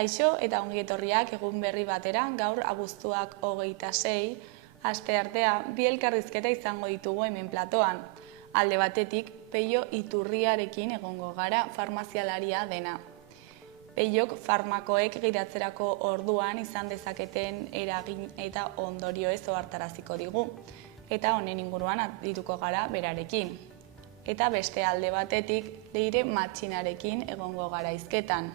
Kaixo eta ongi etorriak egun berri batera, gaur abuztuak 26, asteartea, bi elkarrizketa izango ditugu hemen platoan. Alde batetik, Peio Iturriarekin egongo gara farmazialaria dena. Peiok farmakoek gidatzerako orduan izan dezaketen eragin eta ondorioez ohartaraziko digu, eta honen inguruan dituko gara berarekin. Eta beste alde batetik, Leire Matxinarekin egongo gara hizketan.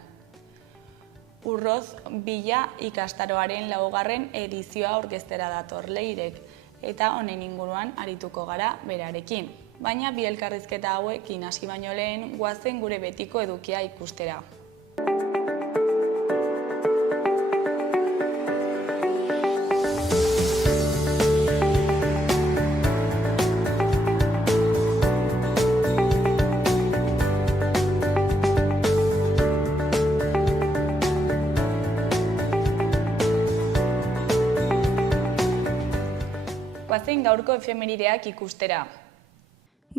Urroz Bila ikastaroaren 4. edizioa aurkeztera dator Leirek, eta honen inguruan arituko gara berarekin. Baina bi elkarrizketa hauekin hasi baino lehen, goazen gure betiko edukia ikustera. Goazen gaurko efemerideak ikustera.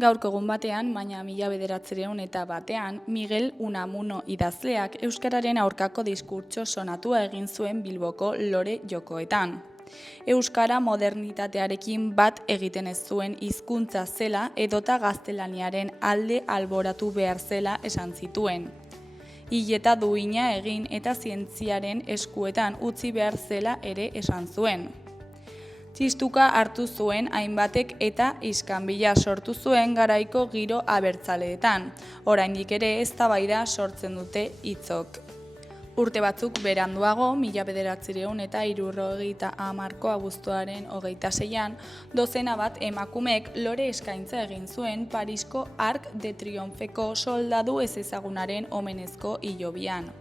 Gaurko egun batean, baina 1901 Miguel Unamuno idazleak euskararen aurkako diskurtso sonatua egin zuen Bilboko lore jokoetan. Euskara modernitatearekin bat egiten ez zuen hizkuntza zela edota gaztelaniaren alde alboratu behar zela esan zituen. Hileta duina egin eta zientziaren eskuetan utzi behar zela ere esan zuen. Txistuka hartu zuen hainbatek eta iskanbila sortu zuen garaiko giro abertzaleetan. Oraindik ere eztabaida sortzen dute hitzok. Urte batzuk beranduago, 1970ko abuztuaren 26an, dozena bat emakumeek lore eskaintza egin zuen Parisko Arc de Trionfeko soldadu ezezagunaren omenezko hilobian.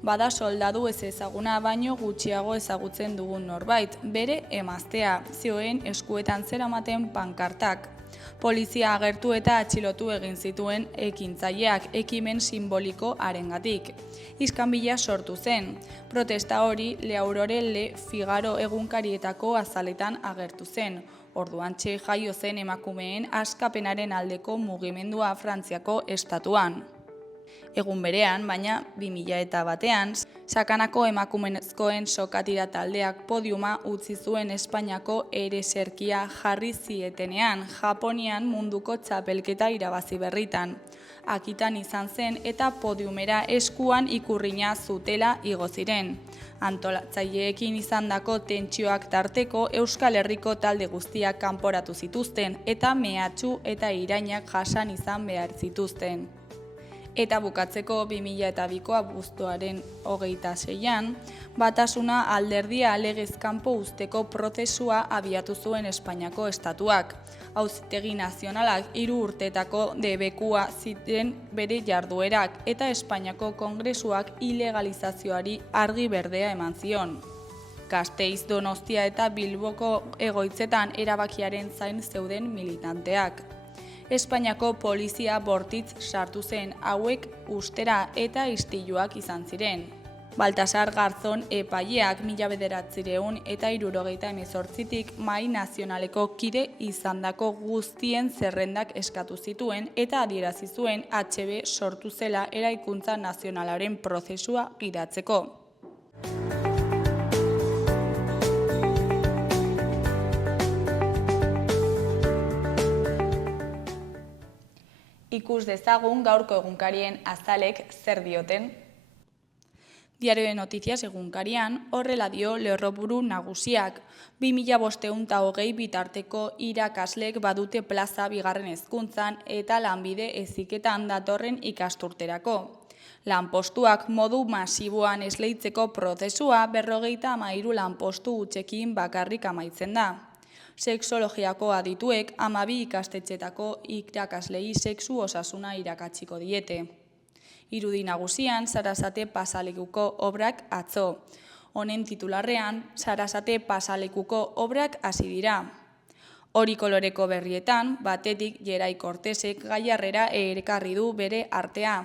Bada soldadu ezezaguna baino gutxiago ezagutzen dugun norbait, bere emaztea, zioen eskuetan zeramaten pankartak. Polizia agertu eta atxilotu egin zituen ekintzaileak ekimen simboliko harengatik. Iskanbila sortu zen. Protesta hori Le Aurore Le Figaro egunkarietako azaletan agertu zen. Orduantxe jaio zen emakumeen askapenaren aldeko mugimendua Frantziako estatuan. Egun berean, baina 2001an, sakanako emakumezkoen sokatira taldeak podiuma utzi zuen Espainiako ereserkia jarri zietenean, Japonian munduko txapelketa irabazi berritan. Akitan izan zen eta podiumera eskuan ikurrina zutela igo ziren. Antolatzaileekin izandako tentsioak tarteko Euskal Herriko talde guztiak kanporatu zituzten eta mehatxu eta irainak jasan izan behar zituzten. Eta bukatzeko 2002ko abuztuaren 26an, Batasuna alderdia legez kanpo uzteko prozesua abiatu zuen Espainiako estatuak. Auzitegi Nazionalak 3 urtetako debekua ziren bere jarduerak eta Espainiako Kongresuak ilegalizazioari argi berdea eman zion. Gasteiz, Donostia eta Bilboko egoitzetan erabakiaren zain zeuden militanteak. Espainiako polizia bortitz sartu zen, hauek ustera eta istiluak izan ziren. Baltasar Garzon epaileak 1978tik Mahai Nazionaleko kide izandako guztien zerrendak eskatu zituen eta adierazi zuen HB sortu zela eraikuntza nazionalaren prozesua gidatzeko. Ikus dezagun gaurko egunkarien azalek zer dioten. Diario de Noticias egunkarian horrela dio lerroburu nagusiak. 2520 bitarteko irakaslek badute plaza bigarren hezkuntzan eta lanbide heziketan datorren ikasturterako. Lanpostuak modu masiboan esleitzeko prozesua 53 lanpostu hutsekin bakarrik amaitzen da. Sexologiako adituek 12 ikastetxetako irakaslei sexu osasuna irakatsiko diete. Irudi nagusian Sarasate pasalekuko obrak atzo. Honen titularrean Sarasate pasalekuko obrak hasi dira. Hori koloreko berrietan, batetik Gerai Kortesek Gaiarrera ekarri du bere artea.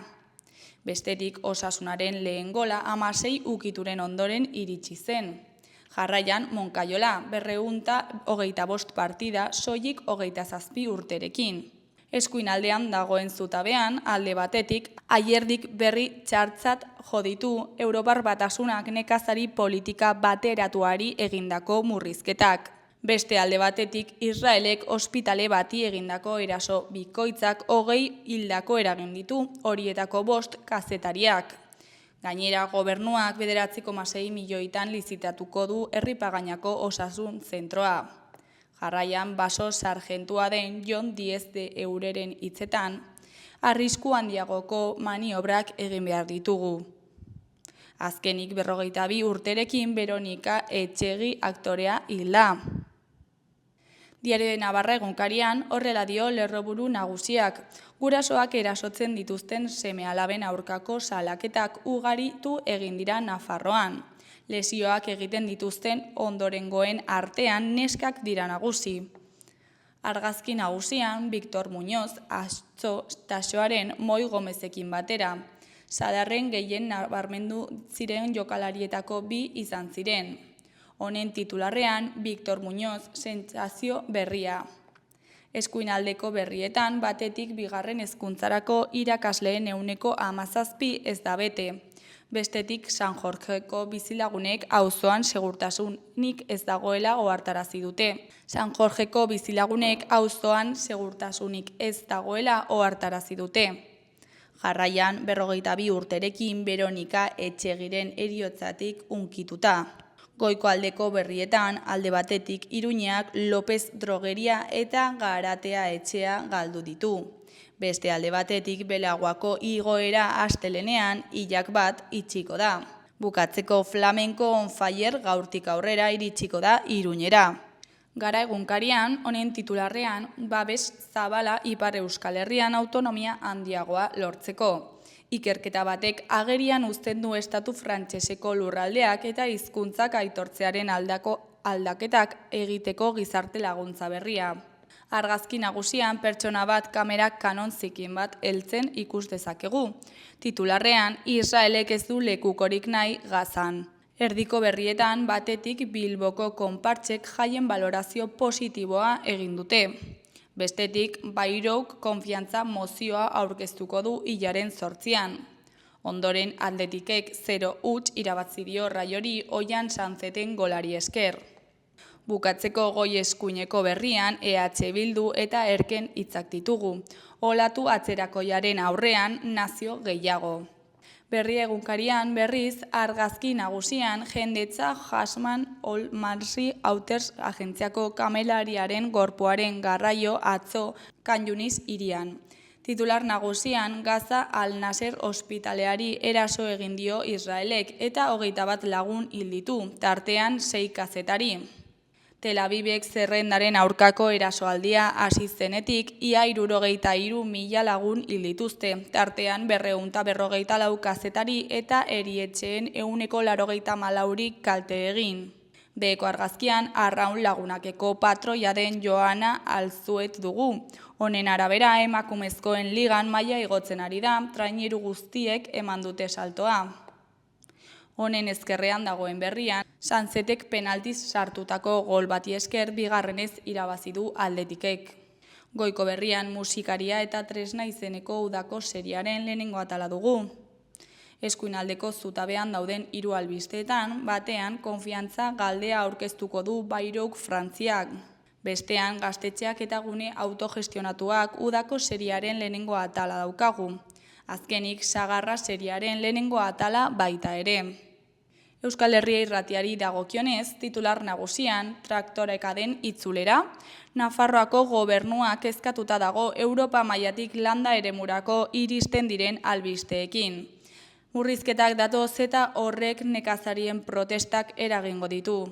Bestetik osasunaren lehen gola 16 ukituren ondoren iritsi zen. Jarraian, Monkaiola, 225 partida, soilik 27 urterekin. Eskuinaldean dagoen zutabean, alde batetik, Ayerdik berri txartzat joditu Europar Batasunak nekazari politika bateratuari egindako murrizketak. Beste alde batetik, Israelek ospitale bati egindako eraso bikoitzak 20 hildako eragin ditu, horietako 5 kazetariak. Gainera, gobernuak 9,6 milioitan lizitatuko du Herripagainako osasun zentroa. Jarraian, baso sargentua den Jon Diez de Eureren hitzetan, arrisku handiagoko maniobrak egin behar ditugu. Azkenik 42 urterekin Veronika Etxegi aktorea hilda. Diario de Navarra egunkarian horrela dio lerroburu nagusiak. Gurasoak erasotzen dituzten seme-alaben aurkako salaketak ugaritu egin dira Nafarroan. Lesioak egiten dituzten ondorengoen artean neskak dira nagusi. Argazki nagusian, Victor Muñoz, atzo taxoaren Moi Gomezekin batera. Sadarren gehien nabarmendu ziren jokalarietako 2 izan ziren. Honen titularrean, Victor Muñoz, sentsazio berria. Eskuinaldeko berrietan, batetik bigarren hezkuntzarako irakasleen 17% ez da bete. Bestetik, San Jorgeko bizilagunek auzoan segurtasunik ez dagoela ohartarazi dute. San Jorgeko bizilagunek auzoan segurtasunik ez dagoela ohartarazi dute. Jarraian, 42 urterekin Veronika Etxegiren heriotzatik unkituta. Goiko aldeko berrietan, alde batetik Iruñeak López Drogeria eta Garatea etxea galdu ditu. Beste alde batetik Belaguako igoera astelenean hilak bat itxiko da. Bukatzeko Flamenko on fire gaurtik aurrera iritsiko da Iruñera. Gara egunkarian, honen titularrean, babes zabala Ipar Euskal Herrian autonomia handiagoa lortzeko. Ikerketa batek agerian uzten du estatu frantseseko lurraldeak eta hizkuntzak aitortzearen aldaketak egiteko gizarte laguntza berria. Argazki nagusian pertsona bat kamerak kanon zikin bat heltzen ikus dezakegu. Titularrean, Israelek ez du lekukorik nahi Gazan. Erdiko berrietan batetik Bilboko konpartsek jaien balorazio positiboa egin dute. Bestetik, Bairouk konfiantza mozioa aurkeztuko du hilaren 8an. Ondoren, Atletikek 0-0 irabazi dio Raiori Oian Sanzeten golari esker. Bukatzeko goi eskuineko berrian, EH Bildu eta Erken hitzak ditugu. Olatu atzerakoiaren aurrean nazio gehiago. Berri egunkarian berriz, argazki nagusian jendetza Jasman Olmarsi Auters agentziako kamelariaren gorpuaren garraio atzo Khan Yunis hirian. Titular nagusian Gaza Al-Nasser ospitaleari eraso egin dio Israelek eta 21 lagun hil ditu, tartean 6 kazetari. Tel Avivek zerrendaren aurkako erasoaldia hasi zenetik, ia 63.000 lagun hil dituzte, tartean 254 kazetari eta erietxeen 184 kalte egin. Beheko argazkian, Arraun Lagunakeko patroia den Joana Alzuet dugu. Honen arabera, emakumezkoen ligan maila igotzen ari da, traineru guztiek eman dute saltoa. Honen ezkerrean dagoen berrian, Sanzetek penaltiz sartutako gol bati esker bigarrenez irabazi du Atletikek. Goiko berrian musikaria eta tresna izeneko udako seriaren lehenengo atala dugu. Eskuinaldeko zutabean dauden 3 albisteetan, batean konfiantza galdea aurkeztuko du Bairouk Frantziak. Bestean gaztetxeak eta gune autogestionatuak udako seriaren lehenengo atala daukagu. Azkenik Sagarra seriaren lehenengo atala baita ere. Euskal Herria Irratiari dagokionez, titular nagusian, traktoreka den itzulera, Nafarroako gobernua kezkatuta dago Europa mailatik landa eremurako iristen diren albisteekin. Murrizketak datoz eta horrek nekazarien protestak eragingo ditu.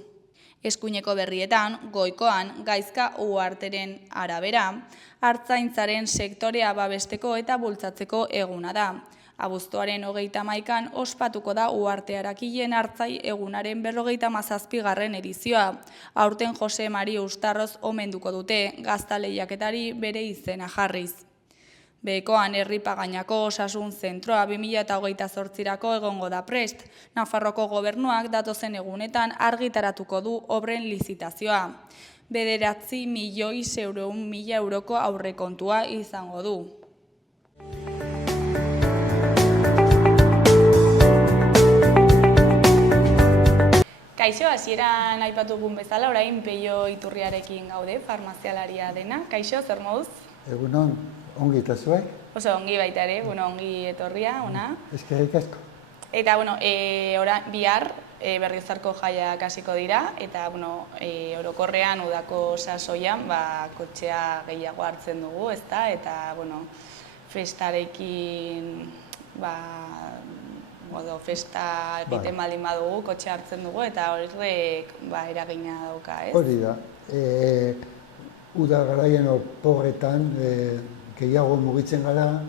Eskuineko berrietan, goikoan, Gaizka Uharteren arabera, artzaintzaren sektorea babesteko eta bultzatzeko eguna da. Abuztuaren 31an ospatuko da Uhartearakilen artzai egunaren 57. edizioa. Aurten Jose Mari Ustarroz omenduko dute gazta lehiaketari bere izena jarriz. Behekoan Herripagainako osasun zentroa 2028rako egongo da prest. Nafarroko gobernuak datozen egunetan argitaratuko du obren lizitazioa. €900.000 euroko aurrekontua izango du. Kaixo, hasieran aipatugun bezala, orain Peio Iturriarekin gaude, farmazialaria dena. Kaixo, zer moduz? Egunon, ongi eta zuek? Oso ongi baita ere, ongi etorria, ona. Eskerrik asko. Eta, bihar Berriozarko jaiak hasiko dira, eta, orokorrean udako sasoian, kotxea gehiago hartzen dugu, ezta? Eta, festarekin, festa egiten baldin badugu, kotxe hartzen dugu, eta horrek eragina dauka, ez? Hori da. Uda garaien oporretan gehiago mugitzen gara,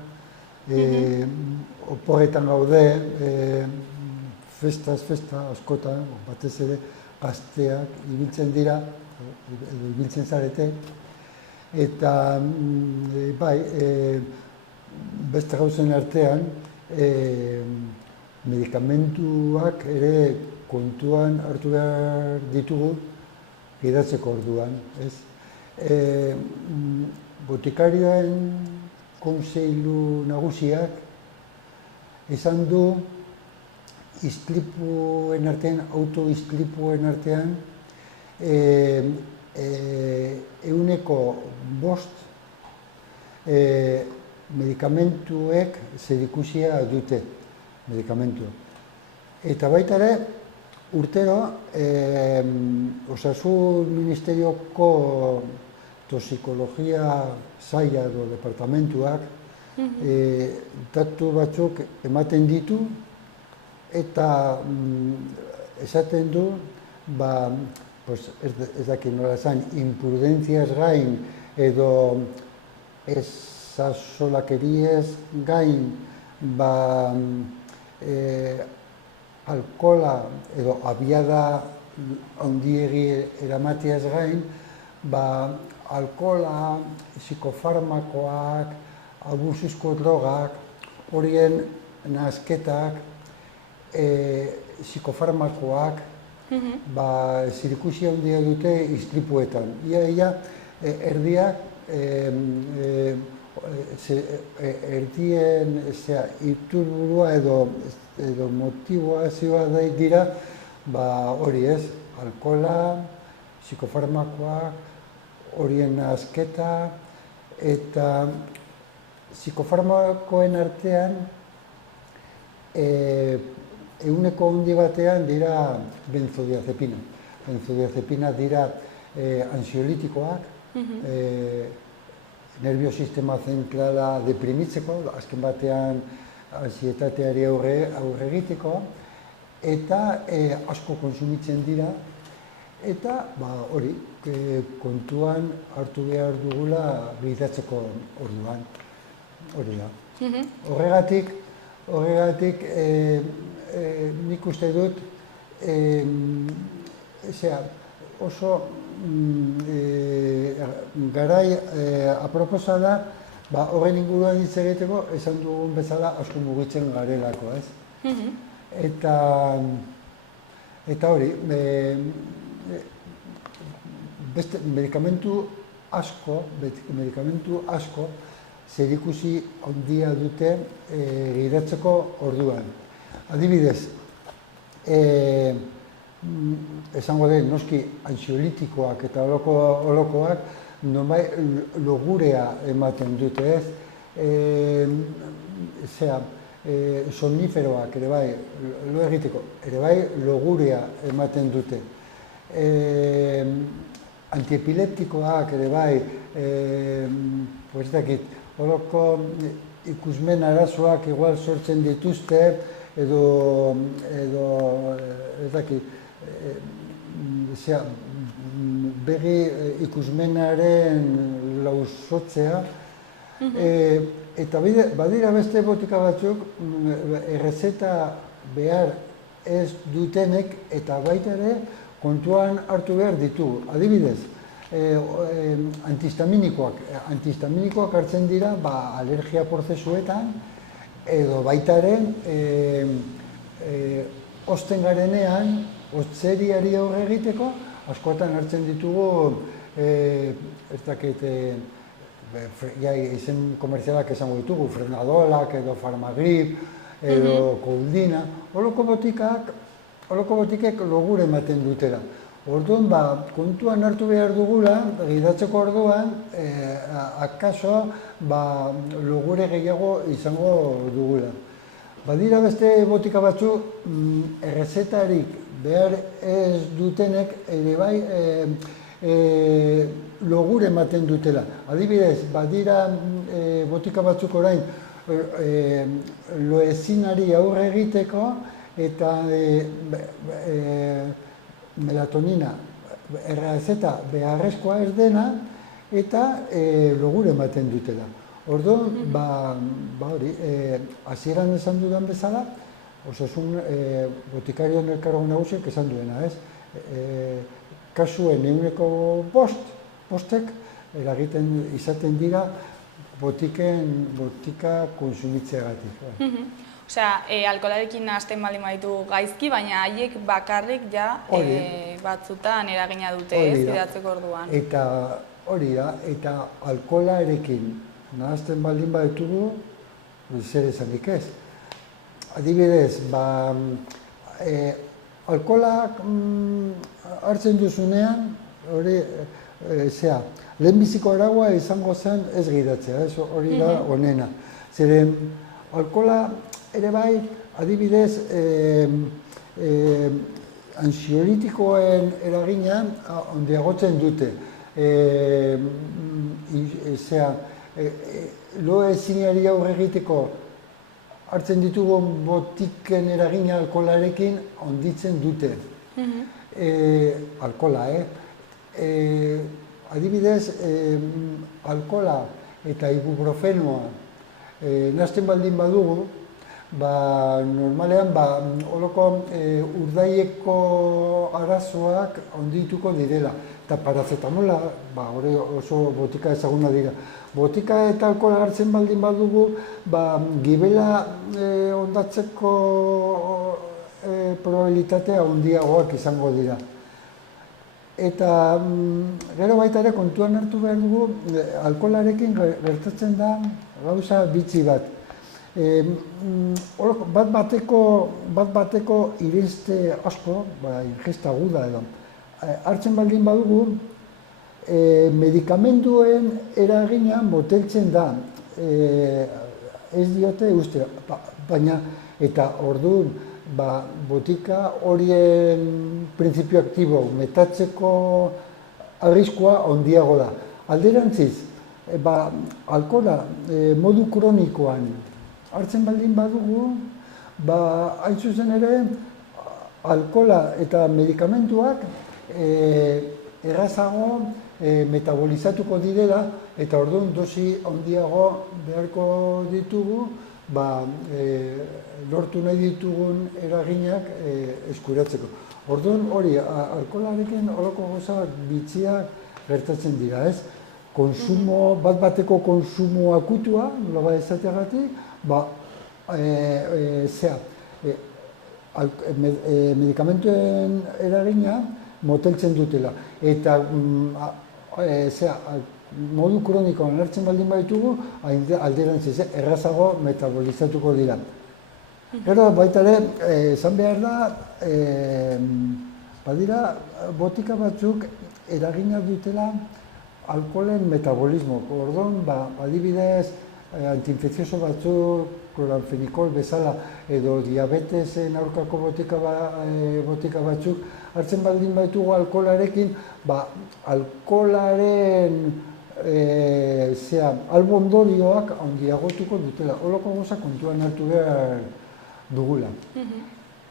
oporretan gaude, festa askotan, batez ere gazteak ibiltzen dira, edo ibiltzen zarete, eta beste gauzen artean, medikamentuak ere kontuan hartu behar ditugu gidatzeko orduan, ez? Botikarioen kontseilu nagusiak izan du istripuen artean, auto-istripuen artean, 5% medikamentuek zerikusia dute. Medikamentu. Eta baita ere, urtero, Osasun Ministerioko toxikologia saila edo departamentuak datu batzuk ematen ditu eta esaten du, ez dakit nola esan, imprudentziaz gain edo ezasolakeriez gain, alkohola edo abiada handiegi eramateaz gain, alkohola, psikofarmakoak, abusuzko drogak, horien nahasketak, psikofarmakoak, zerikusia handia dute istripuetan. Ia erdiak, erdien iturburua edo motivazioa dira, hori ez, alkohola, psikofarmakoak, horien nahazketa, eta psikofarmakoen artean 100 handi batean dira benzodiazepina. Benzodiazepina dira ansiolitikoak, nerviosistema zentrala deprimitzeko, azken batean ansietateari aurre egiteko, eta asko konsumitzen dira, eta hori, kontuan hartu behar dugula gidatzeko orduan. Hori da. Horregatik, nik uste dut, oso garai aproposa da, horren inguruan hitz egiteko, esan dugun bezala asko mugitzen garelako, ez? Eta hori, beste medikamentu asko zerikusi handia dute gidatzeko orduan. Adibidez, esango den, noski ansiolitikoak eta holokoak nonbait logurea ematen dute, ez? Somniferoak ere bai, lo egiteko, ere bai logurea ematen dute. Antiepileptikoak ere bai, ez dakit, holoko ikusmen arazoak igual sortzen dituzte, edo ez dakit, begi ikusmenaren lausotzea, eta badira beste botika batzuk errezeta behar ez dutenek eta baita ere kontuan hartu behar ditugu. Adibidez, antihistaminikoak hartzen dira alergia prozesuetan edo baita ere osten garenean, otzeriari aurre egiteko, askotan hartzen ditugu ez dakit, izen komerzialak esango ditugu, Frenadolak edo Farmagrip edo Coldina, holoko botikek logure ematen dutela. Orduan, kontuan hartu behar dugula, gidatzeko orduan, akaso, logure gehiago izango dugula. Badira beste botika batzu, errezetarik behar ez dutenek, ere bai, logure ematen dutela. Adibidez, badira botika batzuk orain, loezinari aurre egiteko, eta melatonina errezeta beharrezkoa ez dena, eta logure ematen dutela. Orduan, hori, hasieran esan dudan bezala, osasun botikarioen elkargo nagusiek esan duena, ez? Kasuen ehuneko bostek eragiten izaten dira botika konsumitzeagatik. Osea, alkoholarekin hasten baldin baditu gaizki, baina haiek bakarrik ja batzutan eragina dute, ez, gidatzeko orduan. Eta hori da, eta alkoholarekin nahazten baldin baditugu, zer esanik ez. Adibidez, alkoholak hartzen duzunean, hori, lehenbiziko araua izango zen ez gidatzea, hori da onena. Zeren, alkohola ere bai, adibidez, ansiolitikoen eragina handiagotzen dute. Loezinari aurre egiteko hartzen ditugun botiken eragina alkoholarekin handitzen dute. Alkohola, adibidez, alkohola eta ibuprofenoa nahazten baldin badugu, normalean holoko urdaieko arazoak handituko direla. Eta parazetamola, hori oso botika ezaguna dira. Botika eta alkohola hartzen baldin badugu, gibela hondatzeko probabilitatea handiagoak izango dira. Eta gero baita ere kontuan hartu behar dugu, alkoholarekin gertatzen da gauza bitxi bat. Bat bateko irenste asko, ingesta aguda edo, hartzen baldin badugu, medikamenduen eragina moteltzen da, ez diote ustera, baina eta orduan botika horien printzipio aktibo metatzeko arriskua handiago da. Alderantziz, alkohola modu kronikoan hartzen baldin badugu, hain zuzen ere, alkohola eta medikamentuak errazago metabolizatuko direla, eta orduan dosi handiago beharko ditugu, lortu nahi ditugun eraginak eskuratzeko. Orduan hori, alkoholarekin holoko gauza bitxiak gertatzen dira, ez? Bat bateko konsumo akutua, nola esateagatik, medikamentuen eragina moteltzen dutela. Eta modu kronikoan hartzen baldin baditugu, alderantziz, errazago metabolizatuko dira. Gero, baita ere, esan behar da, badira, botika batzuk eragina dutela alkoholen metabolismo. Orduan, adibidez, antiinfekzioso batzuk, kloranfenikol bezala, edo diabetesen aurkako botika batzuk, hartzen baldin baditugu alkoholarekin, alkoholaren albondorioak handiagotuko dutela. Holoko gauza kontuan hartu behar dugula.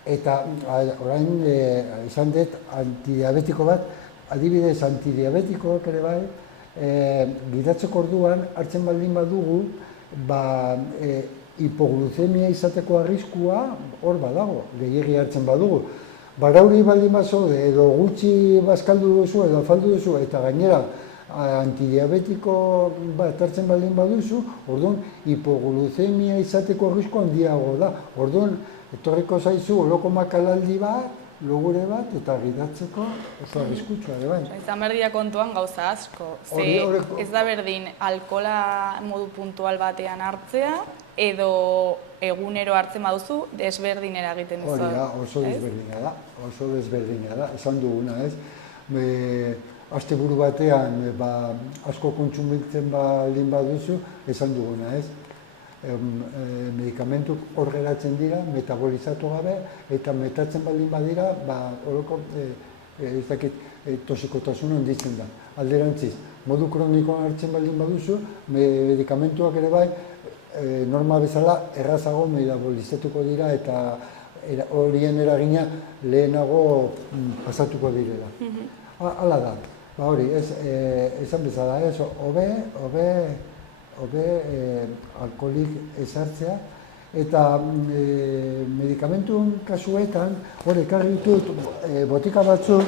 Eta orain izan dut antidiabetiko bat, adibidez antidiabetikoak ere bai, gidatzeko orduan hartzen baldin badugu, hipoglucemia izateko arriskua hor badago, gehiegi hartzen badugu. Barauri baldin bazaude, edo gutxi bazkaldu duzu, edo afaldu duzu, eta gainera antidiabetiko bat hartzen baldin baduzu, orduan hipoglucemia izateko arriskua handiago da. Orduan, etorriko zaizu holoko makalaldi bat, logure bat eta gidatzeko oso arriskutsua ere bai. Izan behar dira kontuan gauza asko. Ez da berdin alkohola modu puntual batean hartzea, edo egunero hartzen baduzu, desberdinera egiten duzu. Hori da, oso desberdina da, esan duguna, ez? Asteburu batean asko kontsumitzen baldin baduzu, esan duguna, ez? Medikamentuk hor geratzen dira, metabolizatu gabe, eta metatzen baldin badira, horoko, ez dakit, toxikotasun handitzen da. Alderantziz, modu kronikoan hartzen baldin baduzu, medikamentuak ere bai, norma bezala errazago metabolizatuko dira eta horien eragina lehenago pasatuko direla. Hala da, hori, esan bezala, hobe alkoholik ez hartzea, eta medikamentuen kasuetan, hor ekarri ditut botika batzuk,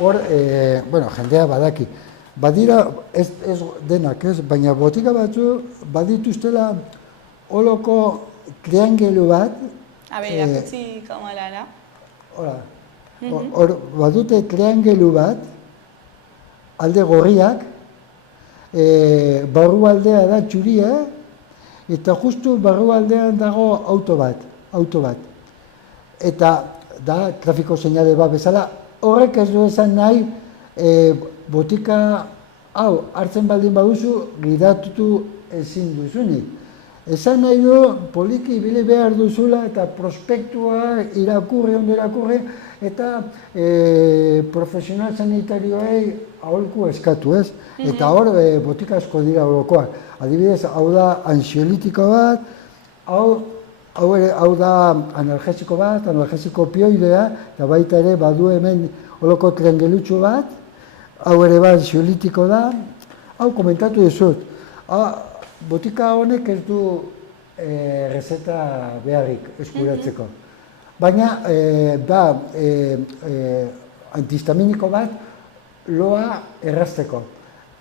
hor, jendea badaki, badira, ez denak ez, baina botika batzu badituztela holoko triangelu bat. Erakutsi kamerara. Hor, badute triangelu bat, alde gorriak, barrualdea da txuria, eta justu barrualdean dago auto bat. Eta da trafiko seinale bat bezala, horrek ez du esan nahi, botika hau hartzen baldin baduzu gidatutu ezin duzunik. Esan nahi du poliki ibili behar duzula eta prospektua irakurri, eta profesional sanitarioei aholku eskatu, ez? Eta hor botika asko dira horokoak. Adibidez, hau da ansiolitiko bat, hau da analgesiko bat, analgesiko opioidea, eta baita ere badu hemen holoko triangelutxu bat, hau ere bat ansiolitiko da, hau komentatu dizut. Botika honek ez du rezeta beharrik eskuratzeko. Baina da antihistaminiko bat loa errazteko.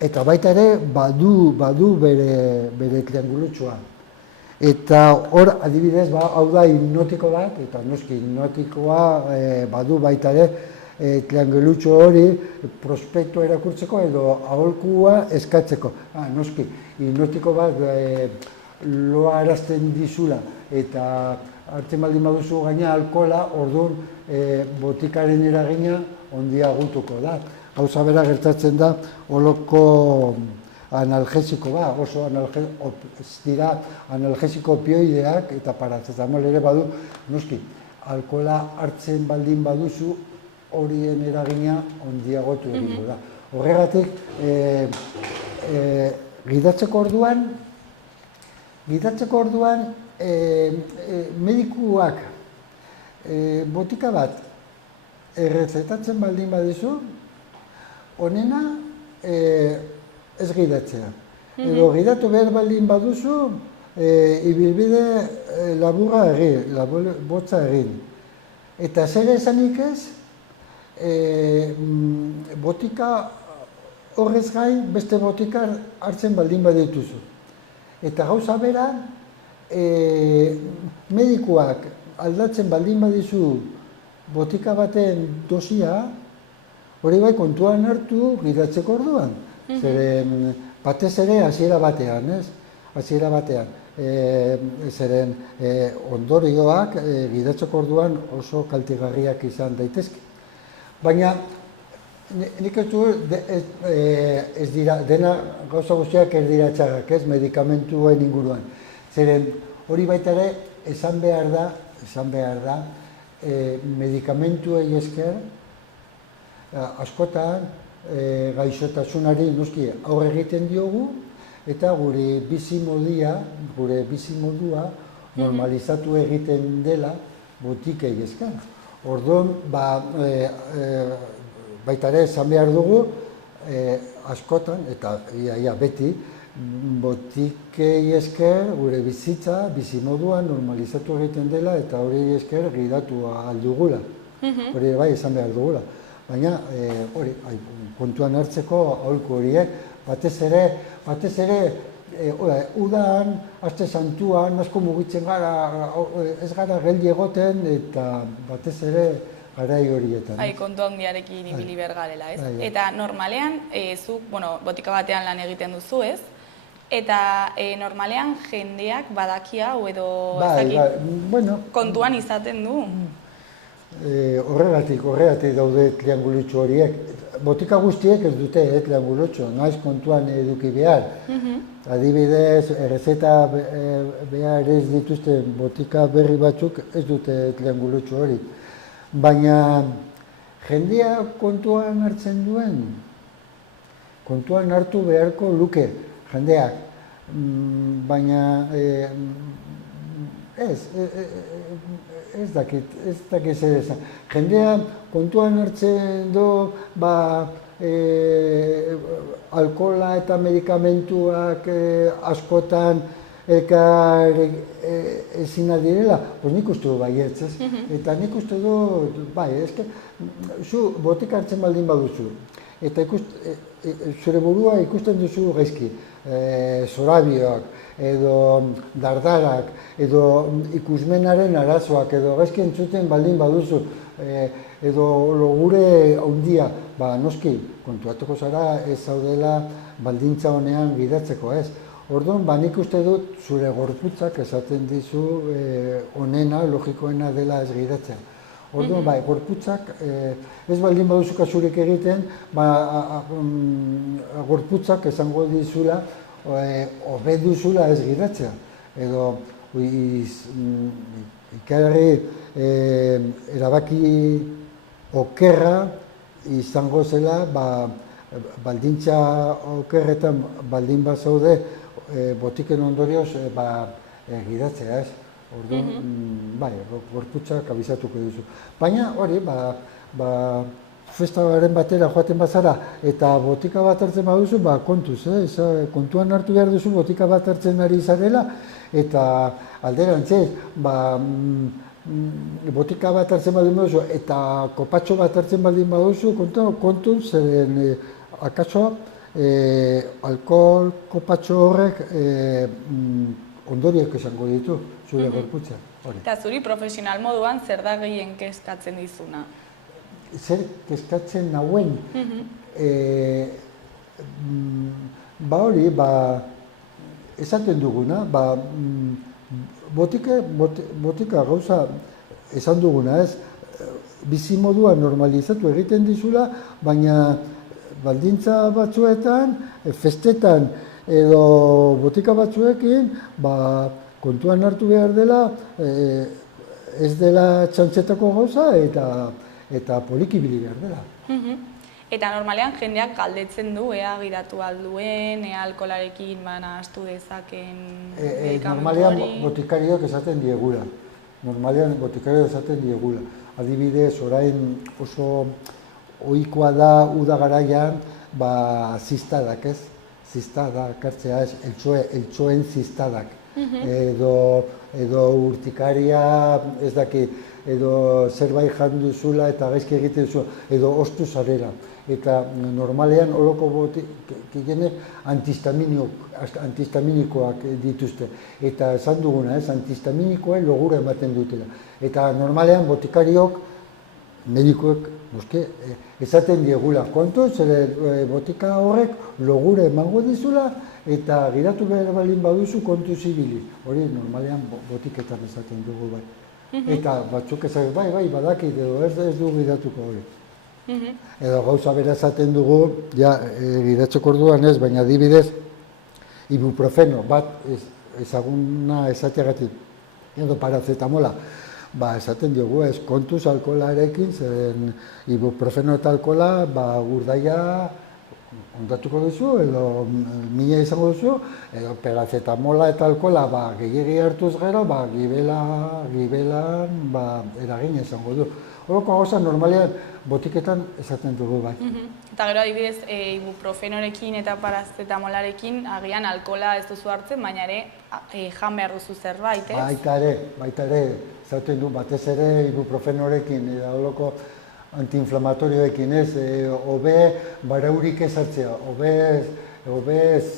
Eta baita ere badu bere triangulutxua. Eta hor adibidez hau da hipnotiko bat, eta noski hipnotikoa badu baita ere triangulutxo hori prospektua erakurtzeko edo aholkua eskatzeko. Noski, hipnotiko bat loa erazten dizula eta hartzen baldin baduzu gaina alkohola, orduan botikaren eragina handiagotuko da. Gauza bera gertatzen da holoko analgesiko bat, oso dira analgesiko opioideak eta parazetamol ere badu, noski, alkohola hartzen baldin baduzu horien eragina handiagotu egingo da. Horregatik, gidatzeko orduan medikuak botika bat errezetatzen baldin badizu, honena ez gidatzea. Edo gidatu behar baldin baduzu, ibilbide laburra egin, botza egin. Eta zer esanik ez, botika horrez gain beste botika hartzen baldin badituzu. Eta gauza bera, medikuak aldatzen baldin badizu botika baten dosia, hori bai kontuan hartu gidatzeko orduan. Zeren batez ere hasiera batean, ez? Hasiera batean. Zeren ondorioak gidatzeko orduan oso kaltegarriak izan daitezke. Baina nik ez du, ez dira, dena gauza guztiak ez dira txarrak, ez, medikamentuen inguruan. Zeren hori baita ere esan behar da, medikamentuei esker, askotan gaixotasunari noski aurre egiten diogu, eta gure bizimodua normalizatu egiten dela botikei esker. Orduan, baita ere esan behar dugu, askotan, eta ia beti, botikei esker gure bizitza, bizimodua normalizatu egiten dela, eta hori esker gidatu aldugula. Hori bai esan behar dugula. Baina, hori, kontuan hartzeko aholku horiek, batez ere udan, aste santuan, asko mugitzen gara, ez gara geldi egoten, eta batez ere garai horietan. Kontu handiarekin ibili behar garela, ez? Eta normalean, zuk, botika batean lan egiten duzu, ez? Eta normalean jendeak badakia hau edo kontuan izaten du? Horregatik daude triangulutxo horiek. Botika guztiek ez dute triangulutxo, naiz kontuan eduki behar. Adibidez, errezeta behar ez dituzte botika berri batzuk ez dute triangulutxo hori. Baina jendea kontuan hartzen duen, kontuan hartu beharko luke jendeak, baina ez dakit zer esan. Jendea kontuan hartzen du, alkohola eta medikamentuak askotan elkar ezina direla, nik uste du baietz, ez? Eta nik uste du, zu botika hartzen baldin baduzu, eta zure burua ikusten duzu gaizki, zorabioak, edo dardarak, edo ikusmenaren arazoak, edo gaizki entzuten baldin baduzu, edo logure handia, noski, kontuatuko zara ez zaudela baldintza honean gidatzeko, ez? Orduan, nik uste dut zure gorputzak esaten dizu onena, logikoena dela ez gidatzea. Orduan, gorputzak, ez baldin baduzu kasurik egiten, gorputzak esango dizula, hobe duzula ez gidatzea. Edo, ikarri erabaki okerra izango zela, baldintza okerretan baldin bat zaude, botiken ondorioz gidatzea, ez? Orduan, gorputzak abizatuko duzu. Baina hori, festaren batera joaten bazara eta botika bat hartzen baduzu, kontuz, kontuan hartu behar duzu botika bat hartzen ari zarela, eta alderantzez, botika bat hartzen baldin baduzu eta kopatxo bat hartzen baldin baduzu, kontuz, zeren akaso, alkohol kopatxo horrek ondoriak esango ditu, zure gorputzea. Eta zuri profesional moduan zer da gehien kezkatzen dizuna? Zer kezkatzen nauen? Hori, esaten duguna, botika gauza esan duguna, ez? Bizimodua normalizatu egiten dizula, baina baldintza batzuetan, festetan edo botika batzuekin, kontuan hartu behar dela, ez dela txantxetako gauza eta poliki bili behar dela. Eta normalean jendeak galdetzen du, ea giratu alduen, ea alkoholarekin nahastu dezaken medikamentu hori? Normalean botikariok esaten diegula. Adibidez, orain oso ohikoa da uda garaian, zistadak, ez? Zistadak, hartzea ez, eltsoen zistadak. Edo urtikaria, ez daki, edo zerbait jan duzula eta gaizki egiten duzu, edo ostu zarela. Eta normalean holoko botikienek antihistaminikoak dituzte. Eta esan duguna, antihistaminikoa logura ematen dutela. Eta normalean botikariok, medikoek, esaten diegula kontu, zere botika horrek logura emango dizula, eta giratu behar balin baduzu kontu zibili. Hori normalean botiketan esaten dugu bai. Eta batzuk esaten, bai, badakit, edo ez du giratuko hori. Edo gauza bera esaten dugu, giratzeko orduan ez, baina adibidez, ibuprofeno bat ezaguna esateagatik, edo parazetamola, esaten diogu ez, kontuz alkoholarekin, zeren ibuprofeno eta alkohola, urdaia ondatuko duzu, edo mina izango duzu, edo parazetamola eta alkohola gehiagi hartuz gero, gibelan eragin izango du. Horoko gauza normalean botiketan esaten dugu bai. Eta gero adibidez, ibuprofenorekin eta parazetamolarekin agian alkohola ez duzu hartzen, baina ere jan behar duzu zerbait, ez? Baita ere, esaten du batez ere ibuprofenorekin, eta horoko antiinflamatorioekin ez, hobe baraurik ez hartzea, hobe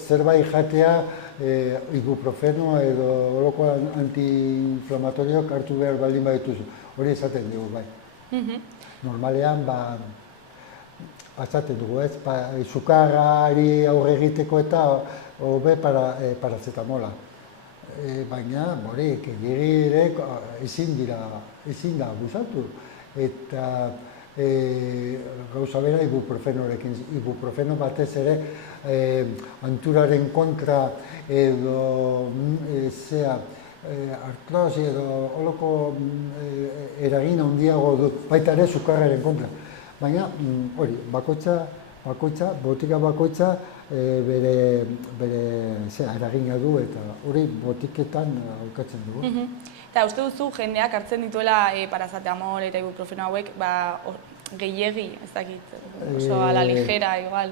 zerbait jatea ibuprofeno edo oloko antiinflamatorioak hartu behar baldin badituzu. Hori esaten dugu, bai. Normalean, esaten dugu, ez, sukarrari aurre egiteko eta hobe parazetamola. Baina, hori, egirek ezin da abusatu. Eta gauza bera ibuprofenorekin. Ibuprofeno batez ere anturaren kontra edo artrosi edo holoko eragin handiago du, baita ere sukarraren kontra. Baina, hori, botika bakoitza bere eragina du eta hori botiketan aukatzen dugu. Eta uste duzu jendeak hartzen dituela paracetamol eta ibuprofeno hauek gehiegi, ez dakit, oso a la ligera, igual.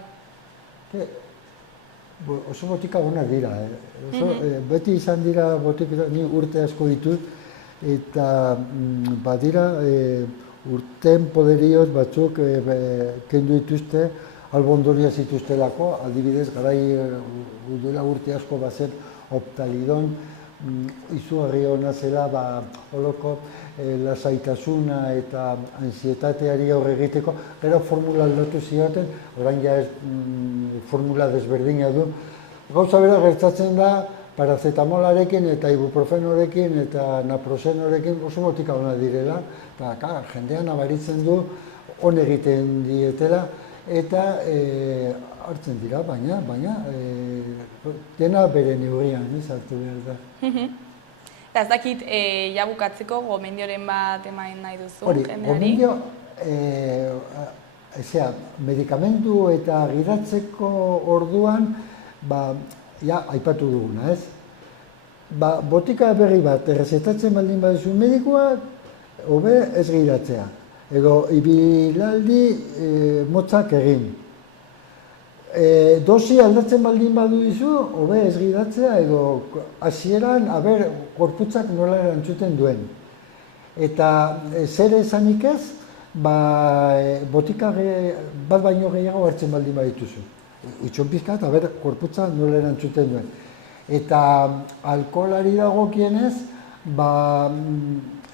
Oso botika onak dira. Beti izan dira botika, ni urte asko ditut, eta badira urteen poderioz batzuk kendu dituzte albondoria zituztelako, adibidez, garai duela urte asko bazen Optalidon, izugarri hona zela holoko lasaitasuna eta ansietateari aurre egiteko, gero formula aldatu zioten, orain ja formula desberdina du. Gauza bera gertatzen da paracetamolarekin eta ibuprofenorekin eta naprosenorekin oso botika ona direla, eta jendean nabaritzen du on egiten dietela eta hartzen dira, baina dena bere neurrian hartu behar da. Eta ez dakit, ja bukatzeko gomendioren bat eman nahi duzu jendeari? Gomendio, medikamentu eta gidatzeko orduan, ja, aipatu duguna, ez? Botika berri bat, errezetatzen baldin baduzu medikoa, hobe ez gidatzea. Edo ibilaldi motzak egin. Dosi aldatzen baldin badu dizu, hobe ez gidatzea edo hasieran gorputzak nola erantzuten duen. Eta zer esanik ez, botika bat baino gehiago hartzen baldin badituzu. Itxon pizkat, gorputza nola erantzuten duen. Eta alkoholari dagokienez,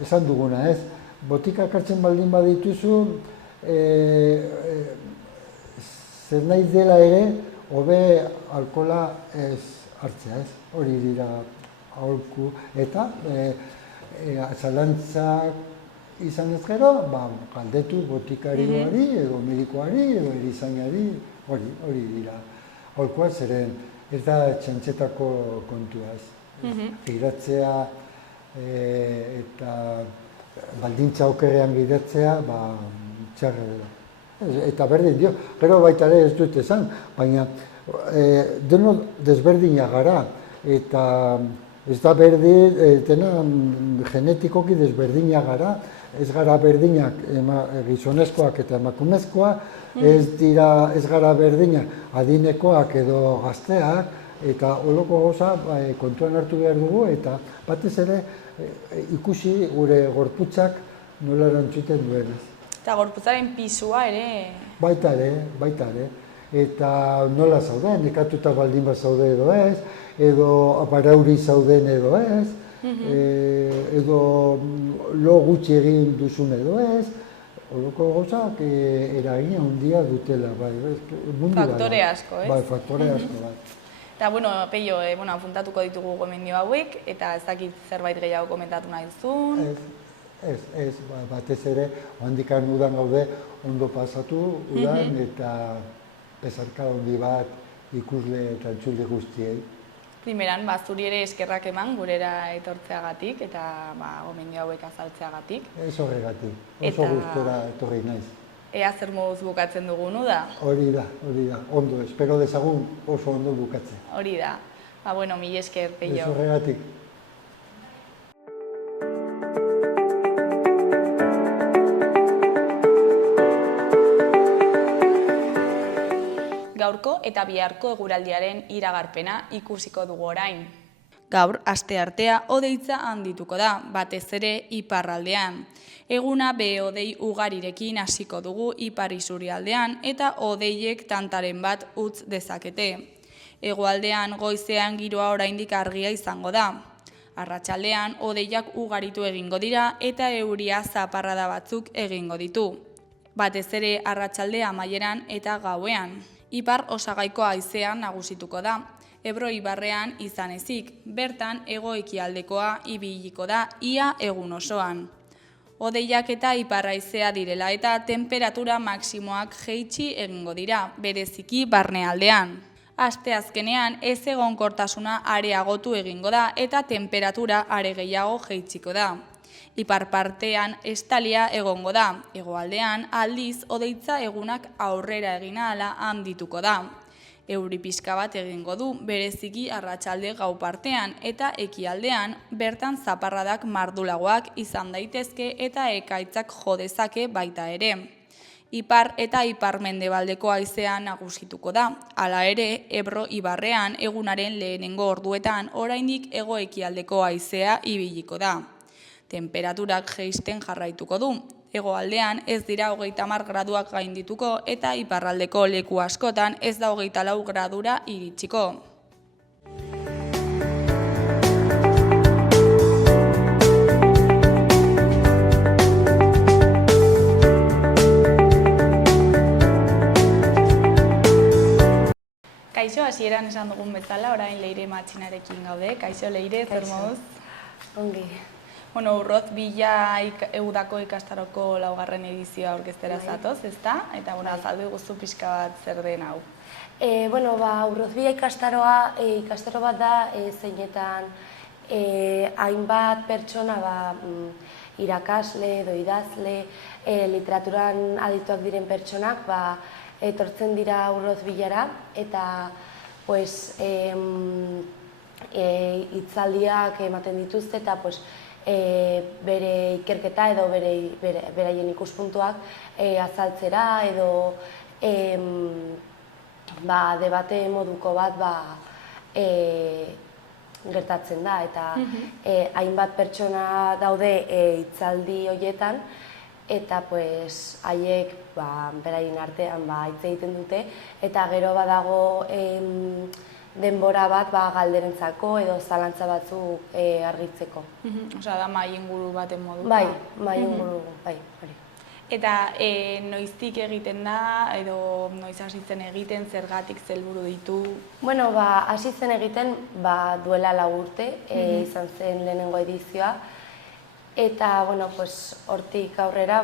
esan duguna ez, botikak hartzen baldin badituzu, zer nahi dela ere, hobe alkohola ez hartzea, ez? Hori dira aholku. Eta zalantzak izan ez gero, galdetu botikarioari, edo medikoari, edo erizainari, hori dira aholkuak zeren, ez da txantxetako kontua ez. Gidatzea eta baldintza okerrean gidatzea, txarra dela. Eta berdin dio, gero baita ere ez dut esan, baina deno desberdinak gara, eta ez da berdin, dena genetikoki desberdinak gara, ez gara berdinak gizonezkoak eta emakumezkoak, ez gara berdinak adinekoak edo gazteak, eta holoko gauza kontuan hartu behar dugu, eta batez ere ikusi gure gorputzak nola erantzuten duenez. Eta gorputzaren pisua ere... Baita ere. Eta nola zauden, nekatuta baldin bat zaude edo ez, edo aparauri zauden edo ez, edo lo gutxi egin duzun edo ez, holoko gauzak eragina handia dutela, faktore asko, ez? Bai, faktore asko, Eta, Peio, apuntatuko ditugu gomendio hauek, eta ez dakit zerbait gehiago komentatu nahi duzun. Ez, batez ere, handikan udan gaude ondo pasatu udan eta pesarka handi bat ikusle eta entzule guztiei. Primeran, zuri ere eskerrak eman gurera etortzeagatik eta gomendio hauek azaltzeagatik. Ez horregatik, oso gustora etorri naiz. Ea zer moduz bukatzen dugun, da? Hori da, ondo, espero dezagun oso ondo bukatzen. Hori da, mila esker, Peio. Ez horregatik. Gaurko eta biharko eguraldiaren iragarpena ikusiko dugu orain. Gaur, asteartea hodeitza handituko da, batez ere iparraldean. Eguna behe-hodei ugarirekin hasiko dugu ipar isurialdean eta hodeiek tantaren bat utz dezakete. Hegoaldean goizean giroa oraindik argia izango da. Arratsaldean hodeiak ugaritu egingo dira eta euria zaparrada batzuk egingo ditu. Batez ere arratsaldea amaieran eta gauean. Ipar osagaiko haizea nagusituko da. Ebro ibarrean izan ezik, bertan hego-ekialdekoa ibiliko da ia egun osoan. Hodeiak eta ipar haizea direla eta temperatura maksimoak jaitsi egingo dira, bereziki barnealdean. Asteazkenean ez egonkortasuna areagotu egingo da eta temperatura are gehiago jaitsiko da. Ipar partean estalia egongo da, hegoaldean aldiz hodeitza egunak aurrera egin ahala handituko da. Euri pixka bat egingo du, bereziki arratsalde gau partean eta ekialdean bertan zaparradak mardulagoak izan daitezke eta ekaitzak jo dezake baita ere. Ipar eta ipar-mendebaldeko haizea nagusituko da. Hala ere, Ebro ibarrean egunaren lehenengo orduetan oraindik hego-ekialdeko haizea ibiliko da. Temperaturak jaisten jarraituko du. Hegoaldean ez dira 30 graduak gaindituko eta iparraldeko leku askotan ez da 24 gradura iritsiko. Kaixo, hasieran esan dugun bezala, orain Leire Matxinarekin gaude. Kaixo, Leire, zer moduz? Ongi. Bueno, Urroz Bila Udako ikastaroko 4. edizioa aurkeztera zatoz, ezta? Eta azaldu iguzu pixka bat zer den hau. Urroz Bila ikastaro bat da, zeinetan hainbat pertsona irakasle edo idazle, literaturan adituak diren pertsonak etortzen dira Urroz Bilara eta hitzaldiak ematen dituzte eta bere ikerketa edo beraien ikuspuntuak azaltzera edo debate moduko bat gertatzen da eta hainbat pertsona daude hitzaldi horietan eta haiek beraien artean hitz egiten dute eta gero badago denbora bat galderentzako edo zalantza batzuk argitzeko. Osea, da mahai inguru baten moduko. Bai, mahai inguru, bai, hori. Eta noiztik egiten da, edo noiz hasi zen egiten, zergatik helburu ditu? Bueno, hasi zen egiten duela 4 urte, izan zen lehenengo edizioa. Eta, hortik aurrera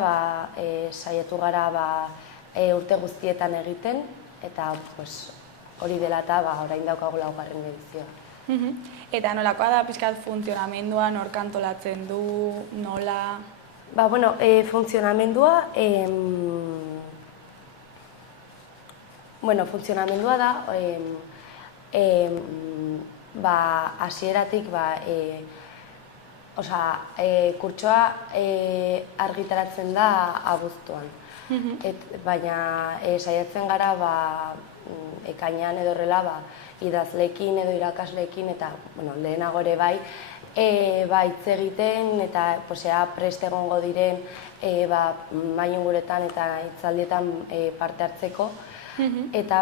saiatu gara urte guztietan egiten, eta hori dela eta orain daukagu 4. edizioa. Eta nolakoa da pixkat funtzionamendua, nork antolatzen du, nola? Funtzionamendua da, hasieratik kurtsoa argitaratzen da abuztuan. Baina saiatzen gara ekainean edo horrela idazleekin edo irakasleekin eta lehenago ere hitz egiten eta prest egongo diren mahai inguretan eta hitzaldietan parte hartzeko eta